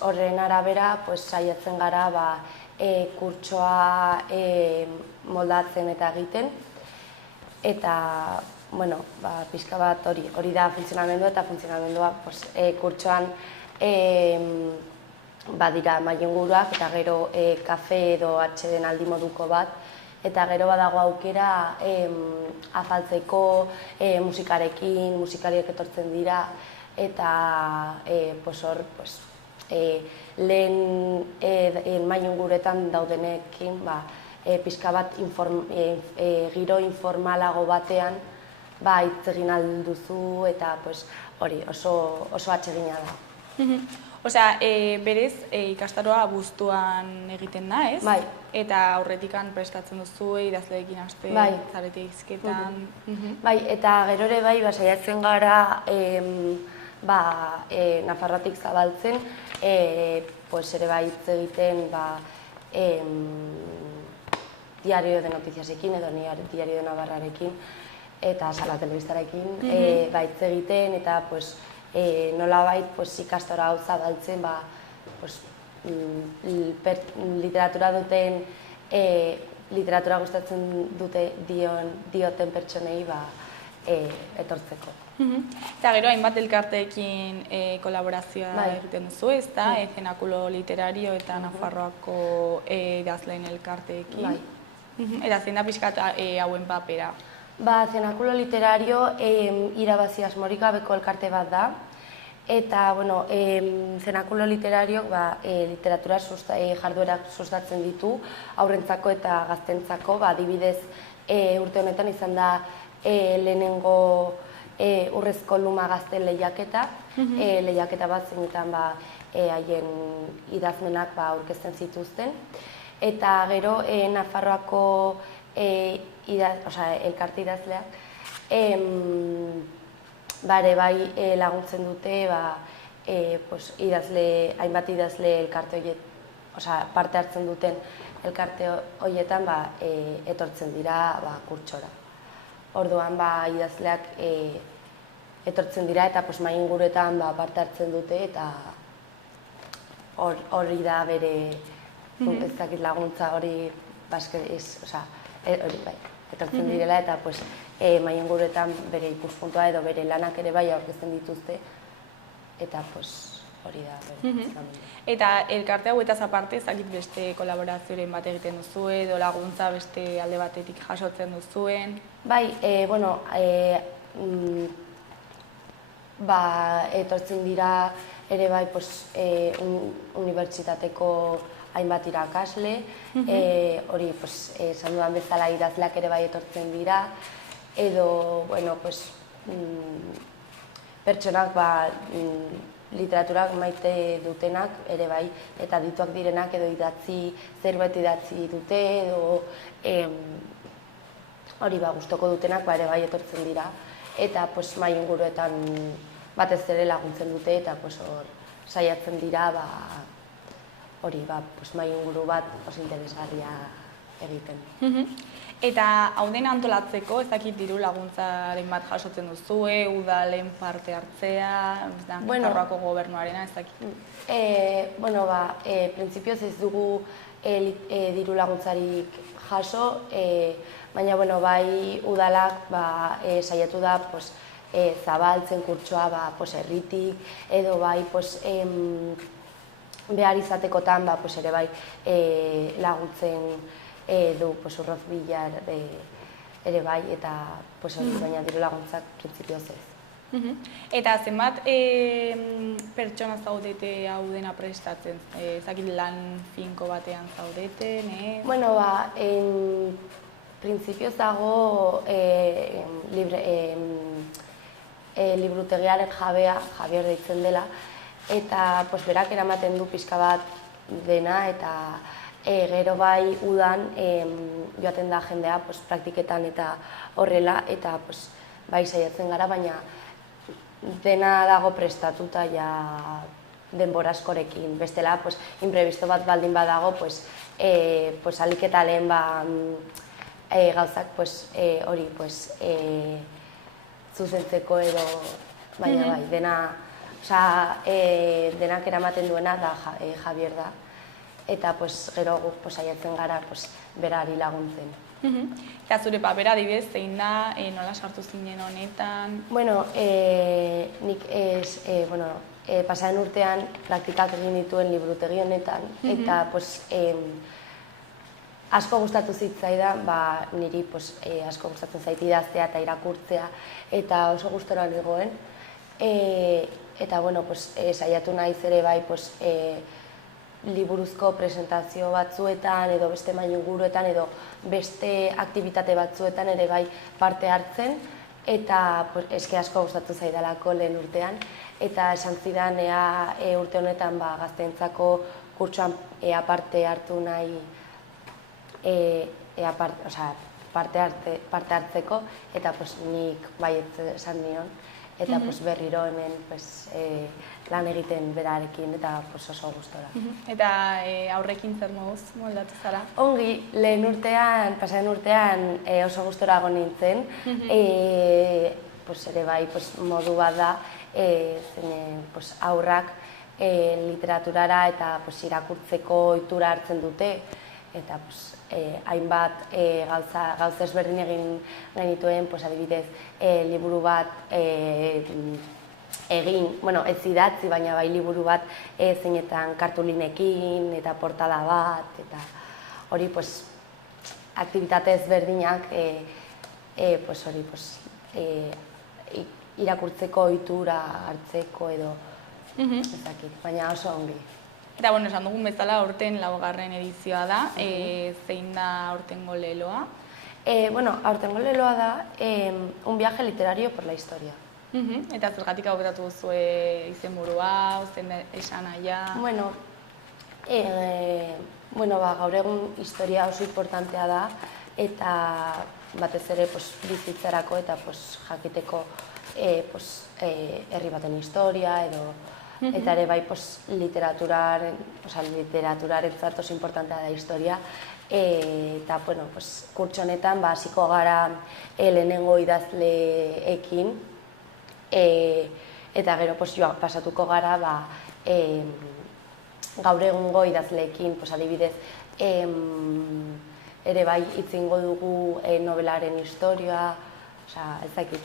horren arabera saiatzen gara kurtsoa moldatzen eta egiten eta pixka bat hori da funtzionamendua eta funtzionamendua kurtsoan badira mahai inguruak eta gero kafe edo atsedenaldi moduko bat eta gero badago aukera afaltzeko musikarekin, musikariak etortzen dira eta hor lehen mahai inguretan daudenekin pixka bat giro informalago batean hitz egin ahal duzu eta hori oso atsegina da. Osea, berez ikastaroa abuztuan egiten da, ez? Bai. Eta aurretikan prestatzen duzu, idazleekin aste, zarete izketan. Bai, eta gero ere saiatzen gara Nafarroatik zabaltzen, ere hitz egiten Diario de Noticiasekin edo Diario de Navarrarekin eta Sala Telebistarekin hitz egiten eta nolabait ikastora hau zabaltzen literatura duten, literatura gustatzen dioten pertsonei etortzeko. Eta gero, hainbat elkarteekin kolaborazioa egiten duzu, ez da? Zenakulo Literario eta Nafarroako idazleen elkarteekin. Eta zein da pixkat hauen papera? Zenakulo Literario irabazi asmorik gabeko elkarte bat da. Eta, bueno, Zenakulo Literariok literatura jarduerak sustatzen ditu, aurrentzako eta gaztentzako, adibidez urte honetan izan da lehenengo urrezko luma gazten lehiaketa, lehiaketa bat zeinetan haien idazmenak aurkezten zituzten. Eta gero Nafarroako elkarte idazleak bai laguntzen dute hainbat idazle elkarte horiek, parte hartzen duten elkarte horietan etortzen dira kurtsora. Orduan idazleak etortzen dira eta mahai inguruetan parte hartzen dute eta hori da bere ezakit laguntza hori etortzen direla eta mahai inguruetan bere ikuspuntua edo bere lanak ere bai aurkezten dituzte eta hori da bere. Eta elkarte hauetaz aparte, ezakit beste kolaborazioren bat egiten duzu edo laguntza beste alde batetik jasotzen duzuen? Bai, etortzen dira ere bai unibertsitateko hainbat irakasle, hori esan dudan bezala idazleak ere bai etortzen dira, edo pertsonak literaturak maite dutenak ere bai, eta dituak direnak edo zerbait idatzi dute, edo hori gustoko dutenak ere bai etortzen dira, eta mahai inguruetan batez ere laguntzen dute, eta saiatzen dira hori mahai inguru bat oso interesgarria egiten. Eta hau dena antolatzeko, ez dakit diru laguntzaren bat jasotzen duzue, udalen parte hartzea, Nafarroako gobernuarena, ez dakit? Printzipioz ez dugu diru laguntzarik jaso, baina bai udalak saiatu da zabaltzen kurtsoa herritik, edo bai behar izatekotan ere bai laguntzen du urroz bilar ere bai, eta baina diru laguntzak printzipioz ez. Eta zenbat pertsona zaudete hau dena prestatzen? Ezakit lan finko batean zaudeten, ez? Bueno, printzipioz dago liburutegiaren jabea, Javier deitzen dela, eta berak eramaten du pixka bat dena, eta gero bai udan joaten da jendea praktiketan eta horrela, eta bai saiatzen gara, baina dena dago prestatuta ja denbora askorekin. Bestela, imprebisto bat baldin badago, alik eta lehen gauzak hori zuzentzeko edo, baina bai, denak eramaten duena da Javier da. Eta gero guk saiatzen gara berari laguntzen. Eta zure papera adibidez, zein da, nola sartu zinen honetan? Bueno, nik pasaren urtean praktikak egin dituen liburutegi honetan, eta asko gustatu zitzaidan, niri asko gustatzen zait idaztea eta irakurtzea, eta oso gustora nengoen. Eta saiatu naiz ere bai liburuzko presentazio batzuetan edo beste mahai inguruetan edo beste aktibitate batzuetan ere bai parte hartzen, eta eske asko gustatu zaidalako lehen urtean, eta esan zidan urte honetan gazteentzako kurtsoan parte hartu nahi parte hartzeko, eta nik baiet esan nion, eta berriro hemen lan egiten berarekin, eta oso gustora. Eta aurrekin zer moduz moldatu zara? Ongi, pasaren urtean oso gustora egon nintzen, ere bai modu bat da, aurrak literaturara eta irakurtzeko ohitura hartzen dute, eta hainbat gauza ezberdin egin genituen, adibidez, liburu bat egin, ez idatzi, baina bai liburu bat zeinetan kartulinekin eta portada bat, eta hori aktibitate ezberdinak irakurtzeko ohitura hartzeko edo ezakit, baina oso ongi. Eta, esan dugun bezala, aurten 4. edizioa da, zein da aurtengo leloa? Aurtengo leloa da un viaje literario por la historia. Eta zergatik aukeratu duzue izenburua, zen esan nahia? Gaur egun historia oso importantea da, eta batez ere bizitzarako eta jakiteko herri baten historia edo eta ere bai literaturarentzat oso importantea da historia, eta kurtso honetan hasiko gara lehenengo idazleekin, eta gero pasatuko gara gaur egungo idazleekin, adibidez ere bai hitz egingo dugu nobelaren historia,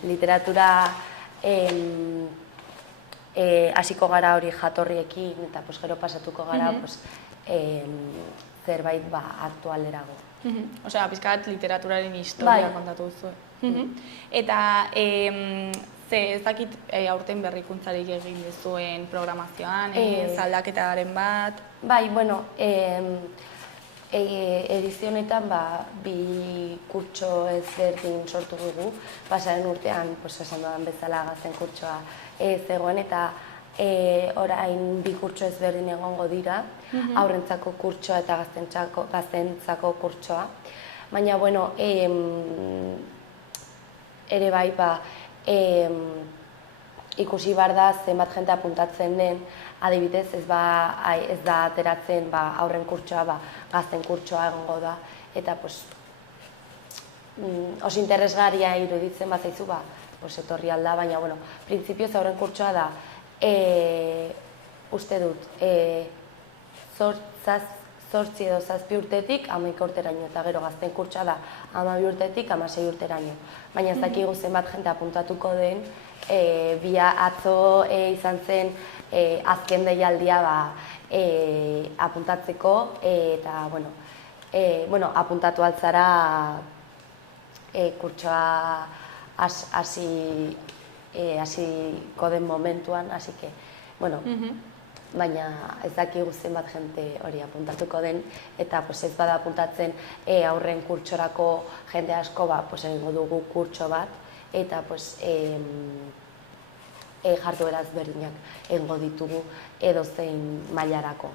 literatura hasiko gara hori jatorriekin, eta gero pasatuko gara zerbait aktualerago. Osea, pixkat literaturaren historia kontatu duzu. Eta ez dakit aurten berrikuntzarik egin duzuen programazioan, aldaketaren bat? Bai, edizio honetan 2 kurtso ezberdin sortu dugu. Pasaren urtean, esan dudan bezala, gazten kurtsoa zegoen, eta orain 2 kurtso ezberdin egongo dira, haurrentzako kurtsoa eta gaztentzako kurtsoa. Baina, ere bai, ikusi behar da zenbat jente apuntatzen den, adibidez ez da ateratzen aurren kurtsoa, gazten kurtsoa egongo da, eta oso interesgarria iruditzen bazaizu, etorri alda, baina, printzipioz aurren kurtsoa da, uste dut, 8 edo 7 urtetik 11 urteraino, eta gero gazten kurtsoa da 12 urtetik 16 urteraino. Baina ez dakigu zenbat jente apuntatuko den, atzo izan zen azken deialdia apuntatzeko, eta apuntatu altzara kurtsoa hasiko den momentuan, baina ez dakigu zenbat jente hori apuntatuko den, eta ez bada apuntatzen aurren kurtsorako jende asko, egingo dugu kurtso bat, eta jarduera ezberdinak egingo ditugu edozein mailarako.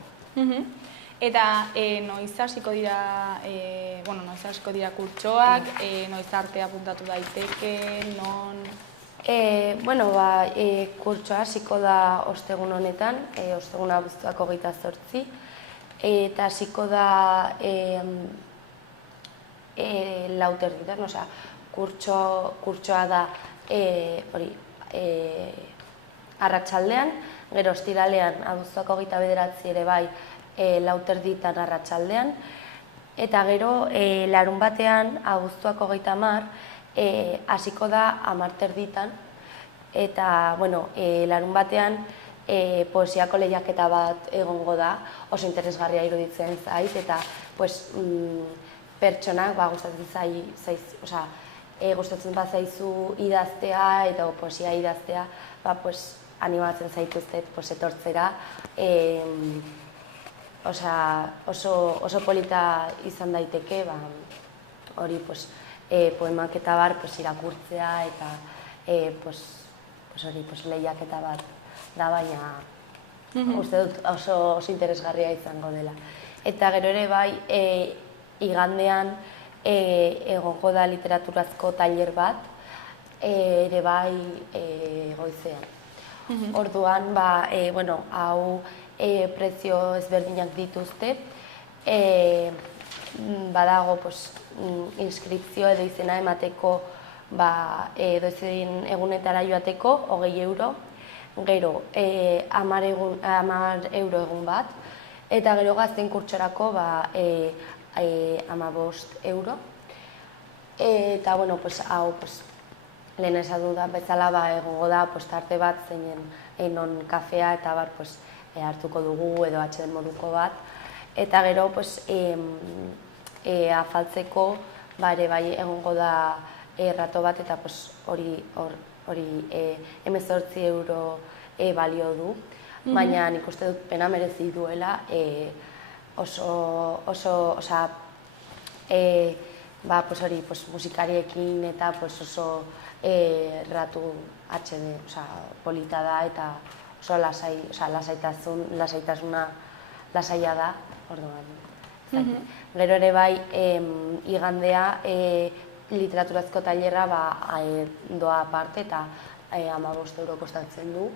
Eta noiz hasiko dira kurtsoak, noiz arte apuntatu daiteke, non? Kurtsoa hasiko da ostegun honetan, osteguna abuztuak 28, eta hasiko da 4:00, kurtsoa da arratsaldean, gero ostiralean abuztuak 29 ere bai 4:30 arratsaldean, eta gero larunbatean abuztuak 30 hasiko da 10:30, eta larunbatean poesiako lehiaketa bat egongo da, oso interesgarria iruditzen zait, eta pertsonak gustatzen bazaizu idaztea eta poesia idaztea, animatzen zaituztet etortzera. Oso polita izan daiteke, hori poemak eta bar irakurtzea, eta lehiaketa bat da, baina uste dut oso interesgarria izango dela. Eta gero ere bai, igandean egongo da literaturazko tailer bat, ere bai goizean. Orduan, hau prezio ezberdinak dituzte, badago inskripzio edo izena emateko edozein egunetara joateko 20 €, gero 10 euro egun bat, eta gero gazteen kurtsorako 15 euro. Eta, bueno, hau, lehen esan dudan bezala egongo da tarte bat zeinen non kafea eta hartuko dugu edo atxeden moduko bat. Eta gero afaltzeko ere bai egongo da rato bat eta hori 18 euro balio du. Baina nik uste dut pena merezi duela musikariekin eta oso ratu atxede polita da eta oso lasaitasuna lasaia da, orduan. Gero ere bai, igandea literaturazko tailerra doa aparte eta 15 euro kostatzen du.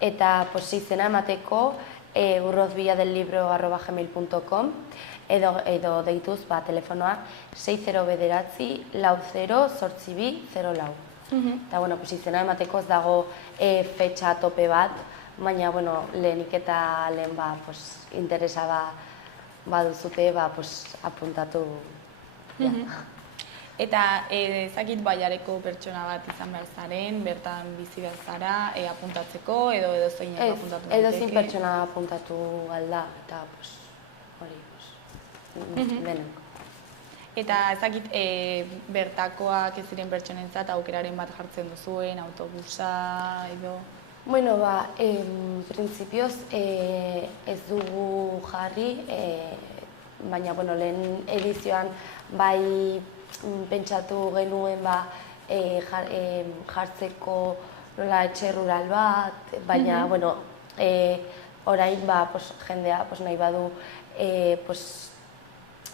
Eta izena emateko urrozvilladelibro@gmail.com edo deituz telefonoa 609-40-802-8204. Eta, izena emateko ez dago fetxa tope bat, baina lehenik eta lehen interesa baduzute apuntatu. Eta ezakit baiareko pertsona bat izan behar zaren, bertan bizi behar zara apuntatzeko edo zeinek apuntatu daiteke? Edozein pertsona apuntatu alda eta hori, denak. Eta ezakit bertakoak ez ziren pertsonentzat aukeraren bat jartzen duzuen, autobusa edo? Bueno, printzipioz ez dugu jarri, baina lehen edizioan bai pentsatu genuen jartzeko etxe rural bat, baina orain jendea nahi badu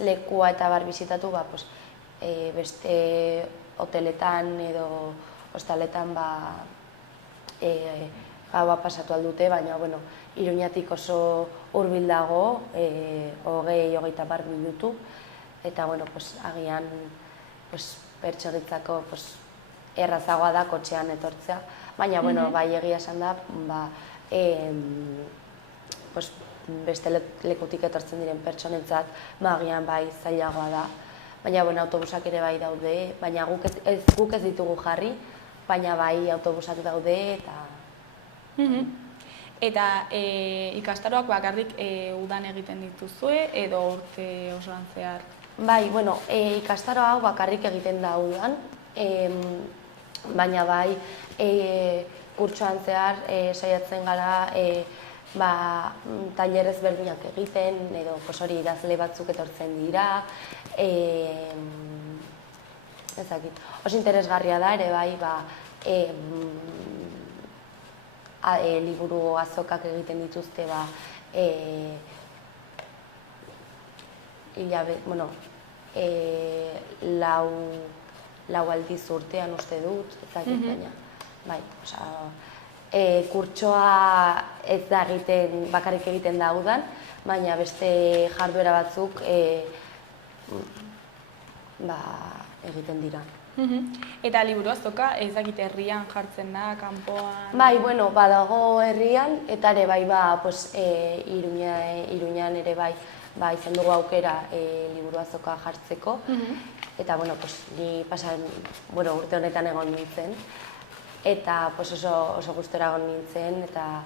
lekua eta bizitatu beste hoteletan edo hostaletan gaua pasatu aldute, baina Iruñatik oso hurbil dago, 20-30 minutu, eta agian pertsonitzako errazagoa da kotxean etortzea, baina bai egia esan da beste lekutik etortzen diren pertsonentzat agian bai zailagoa da, baina autobusak ere bai daude, baina guk ez ditugu jarri, baina bai autobusak daude eta... Eta ikastaroak bakarrik udan egiten dituzue edo urte osoan zehar? Bai, ikastaro hau bakarrik egiten da udan, baina bai kurtsoan zehar saiatzen gara tailer ezberdinak egiten edo hori idazle batzuk etortzen dira. Oso interesgarria da ere bai liburu azokak egiten dituzte lau aldiz urtean uste dut, baina kurtsoa ez da bakarrik egiten da udan, baina beste jarduera batzuk egiten dira. Eta liburu azoka ez dakit herrian jartzen da, kanpoan? Bai, badago herrian, eta ere bai Iruñan ere bai izan dugu aukera liburu azoka jartzeko. Eta, ni urte honetan egon nintzen. Eta oso gustora egon nintzen, eta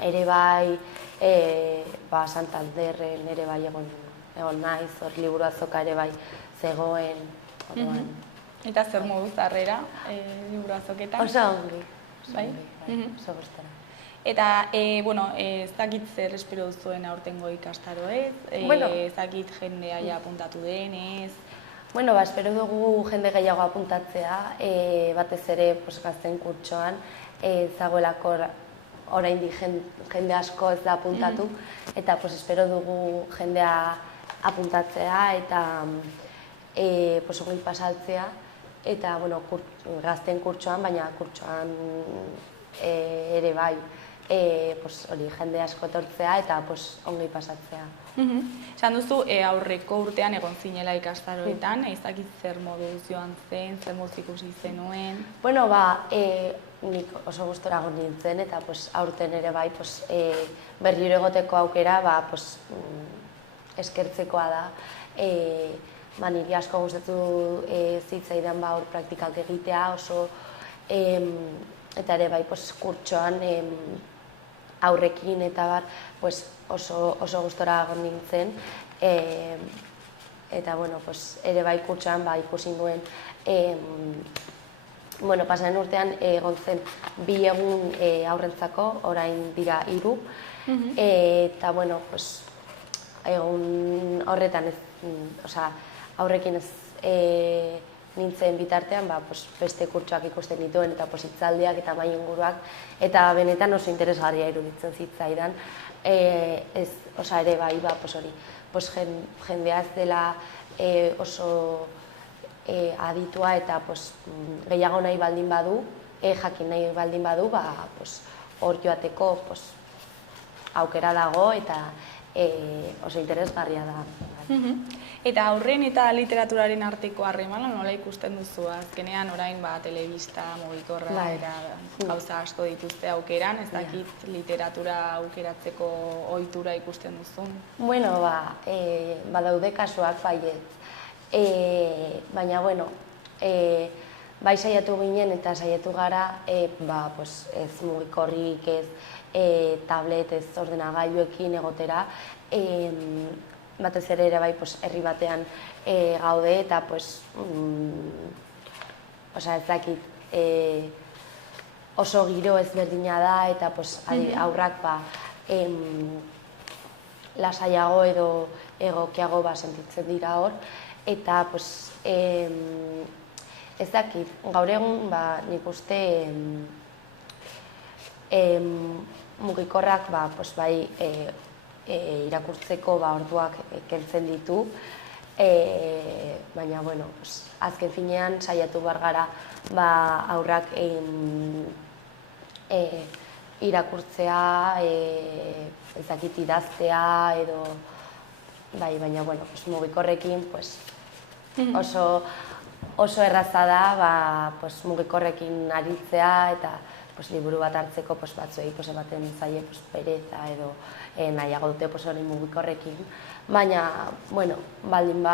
ere bai Santanderren ere bai egon naiz, hor liburu azoka ere bai zegoen. Eta zer modu zarrera liburu azoketan? Oso ongi, oso gustora. Eta, ez dakit zer espero duzuen aurtengo ikastaro ez? Ez dakit jendea apuntatu denez? Espero dugu jende gehiago apuntatzea, batez ere gazteen kurtsoan, zagoelako oraindik jende asko ez da apuntatu, eta espero dugu jendea apuntatzea eta ongi pasaltzea, eta gazteen kurtsoan, baina kurtsoan ere bai jende asko etortzea eta ongi pasatzea. Esan duzu, aurreko urtean egon zinela ikastaroetan, ez dakit zer moduz joan zen, zer moduz ikusi zenuen? nik oso gustora egon nintzen, eta aurten ere bai berriro egoteko aukera eskertzekoa da. Niri asko gustatu zitzaidan hor praktikak egitea oso, eta ere bai kurtsoan aurrekin eta oso gustora egon nintzen. Eta ere bai kurtsoan ikusi nuen pasaren urtean egon zen 2 egun aurrentzako, orain dira 3, eta egun horretan aurrekin ez nintzen bitartean beste kurtsoak ikusten dituen eta hitzaldiak eta mahai inguruak, eta benetan oso interesgarria iruditzen zitzaidan. Ere bai jendea ez dela oso aditua eta gehiago nahi baldin badu, jakin nahi baldin badu, hor joateko aukera dago eta oso interesgarria da. Eta aurren eta literaturaren arteko harremana nola ikusten duzu? Azkenean orain telebista, mugikorra, gauza asko dituzte aukeran, ez dakit literatura aukeratzeko ohitura ikusten duzun? Bueno, badaude kasuak baietz. Baina, bai saiatu ginen eta saiatu gara, ez mugikorrik, ez tablet, ez ordenagailuekin egotera, batez ere bai herri batean gaude eta ez dakit oso giro ezberdina da eta aurrak lasaiago edo egokiago sentitzen dira hor, eta ez dakit, gaur egun nik uste mugikorrak bai irakurtzeko orduak kentzen ditu, baina azken finean saiatu behar gara aurrak irakurtzea, ez dakit idaztea edo baina mugikorrekin oso erraza da mugikorrekin aritzea eta liburu bat hartzeko batzuei ematen zaie pereza edo nahiago dute hori mugikorrekin, baina baldin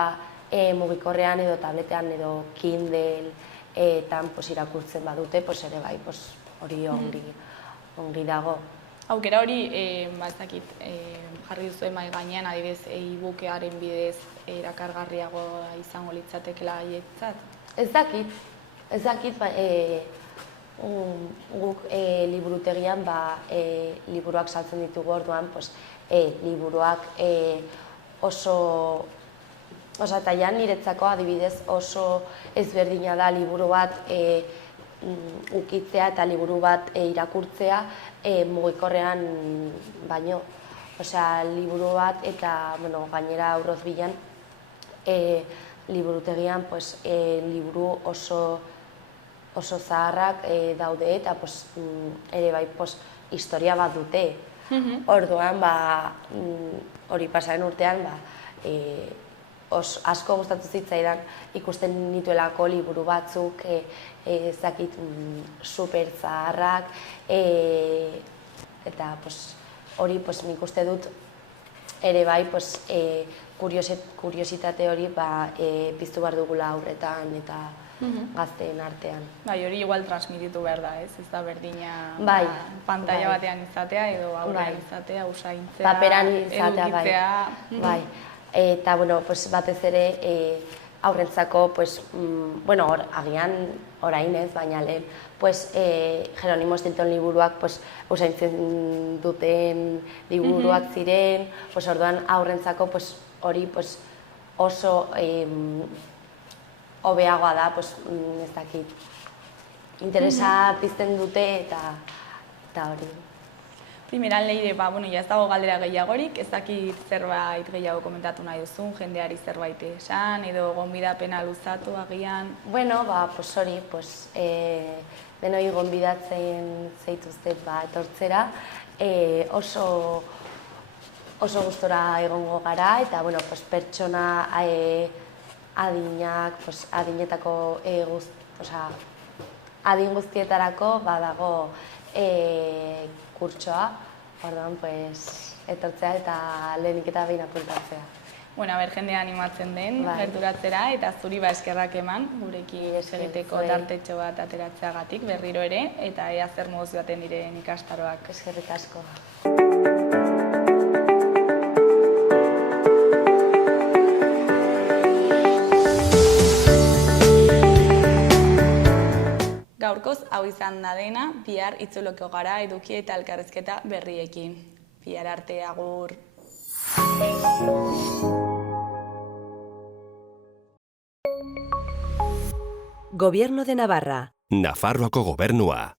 mugikorrean edo tabletean edo Kindle-etan irakurtzen badute ere bai hori ongi dago. Aukera hori, ez dakit, jarri duzu mahai gainean, adibidez, e-bookearen bidez erakargarriago izango litzatekela haietzat? Ez dakit, guk liburutegian liburuak saltzen ditugu orduan, liburuak oso eta niretzako adibidez oso ezberdina da liburu bat ukitzea eta liburu bat irakurtzea mugikorrean baino. Liburu bat eta gainera aurroz bilan liburutegian liburu oso zaharrak daude eta ere bai historia bat dute. Orduan hori pasaren urtean asko gustatu zitzaidan ikusten nituelako liburu batzuk ezakit super zaharrak eta hori nik uste dut ere bai kuriositate hori piztu behar dugula aurretan eta gazteen artean. Bai, hori igual transmititu behar da, ez da berdina pantalla batean izatea edo aurrean izatea, usaintzea, paperan izatea, edukitzea. Bai, eta batez ere aurrentzako, agian orain ez, baina lehen, Jeronimo Stilton liburuak usaintzen duten liburuak ziren, orduan aurrentzako hori oso hobeagoa da, ez dakit, interesa pizten dute eta hori. Primeran, Leire, ez dago galdera gehiagorik, ez dakit zerbait gehiago komentatu nahi duzun, jendeari zerbait esan, edo gonbidapena luzatu agian? Hori, denoi gonbidatzen zeituztet etortzera, oso gustora egongo gara, eta pertsona adinak, adinetako adin guztietarako badago kurtsoa, orduan etortzea eta lehenik eta behin apuntatzea. Bueno, jendea animatzen den, gerturatzera, eta zuri eskerrak eman, gurekin egiteko tartetxo bat ateratzeagatik berriro ere, eta ea zer moduz baten diren ikastaroak. Eskerrik asko. Gaurkoz, hau izan da dena, bihar itzuloko gara eduki eta elkarrizketa berriekin. Bihar arte, agur! Gobierno de Navarra. Nafarroako gobernua.